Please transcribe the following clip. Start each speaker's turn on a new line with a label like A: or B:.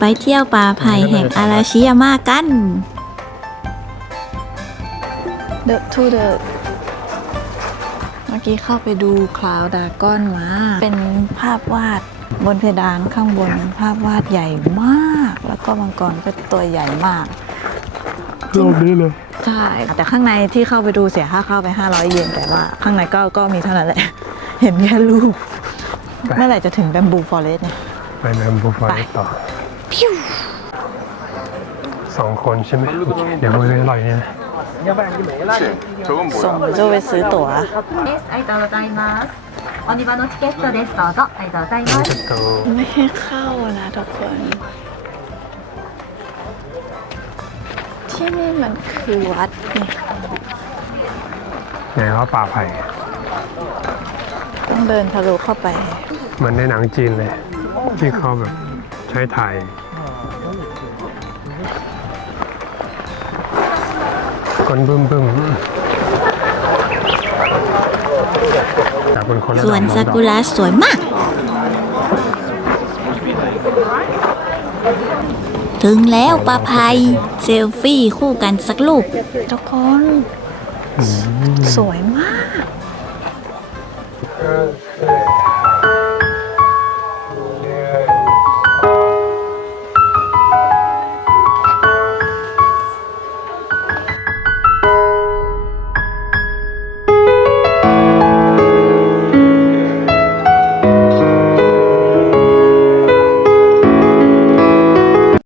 A: ไปเที่ยวป่าไผ่แห่งอาราชิยาม่ากัน The to the เมื่อกี้เข้าไปดูคลาวดาก้อนมา เป็นภาพวาดบนเพดานข้างบนภาพวาดใหญ่มาก แล้วก็มังกรก็ตัวใหญ่มาก
B: รอบนี้เลย
A: ใช่ แต่ข้างในที่เข้าไปดูเสียค่าเข้าไป 500 เยนแต่ว่าข้างในก็ก็มีเท่านั้นแหละ เห็นแค่รูป เมื่อไหร่จะถึงแบมบูฟอเรสต์เนี่ย
B: ไปแมมบูฟาเรสต่อ สองคนใช่ไหมโอเคเดี๋ยวมืออร่อยเนี่ยนะ
A: ส่งโจไปซื้อตั๋ว
C: です。ありがとうございます。お庭のチケットです。どうぞ。ありがとうござい
B: นี่
C: ます。
B: จะโต
A: ไม่ให้เข้านะทุกคน ที่นี่มันคือวัดนี่
B: ไงเขาป่าไผ่
A: ต้องเดินทะลุเข้าไป
B: เหมือนในหนังจีนเลย ที่เขาแบบใช้ถ่าย คนบึ้มบึ้มแต่เป็นคนละ
A: สวน
B: ดอก
A: ซากุระสวยมาก ถึงแล้วปลาภัย เซลฟี่คู่กันสักรูปทุกคน
B: อืม
A: สวยมาก